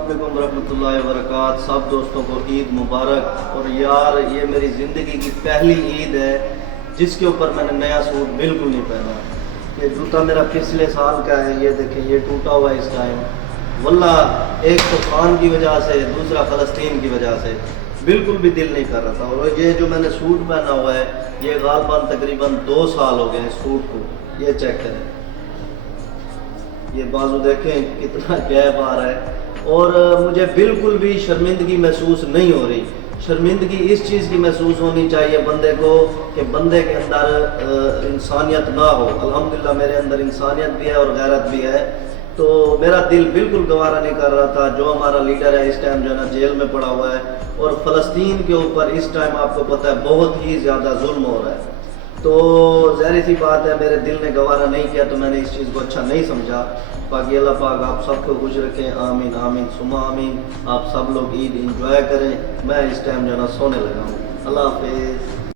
علیکم ورحمۃ اللہ وبرکاتہ. سب دوستوں کو عید مبارک. اور یار یہ میری زندگی کی پہلی عید ہے جس کے اوپر میں نے نیا سوٹ بالکل نہیں پہنا. یہ جوتا میرا پچھلے سال کا ہے, یہ دیکھیں یہ ٹوٹا ہوا ہے اس ٹائم. واللہ ایک طوفان کی وجہ سے, دوسرا فلسطین کی وجہ سے بالکل بھی دل نہیں کر رہا تھا. اور یہ جو میں نے سوٹ پہنا ہوا ہے یہ غالباً تقریباً 2 سال ہو گئے ہیں سوٹ کو. یہ چیک کریں, یہ بازو دیکھیں کتنا گیپ آ رہا ہے. اور مجھے بالکل بھی شرمندگی محسوس نہیں ہو رہی. شرمندگی اس چیز کی محسوس ہونی چاہیے بندے کو کہ بندے کے اندر انسانیت نہ ہو. الحمدللہ میرے اندر انسانیت بھی ہے اور غیرت بھی ہے. تو میرا دل بالکل گوارا نہیں کر رہا تھا. جو ہمارا لیڈر ہے اس ٹائم جو ہے نا جیل میں پڑا ہوا ہے, اور فلسطین کے اوپر اس ٹائم آپ کو پتہ ہے بہت ہی زیادہ ظلم ہو رہا ہے. تو ظاہر سی بات ہے میرے دل نے گوارا نہیں کیا تو میں نے اس چیز کو اچھا نہیں سمجھا. باقی اللہ پاک آپ سب کو خوش رکھیں, آمین آمین ثم آمین. آپ سب لوگ عید انجوائے کریں. میں اس ٹائم جو ہے نا سونے لگا ہوں. اللہ حافظ.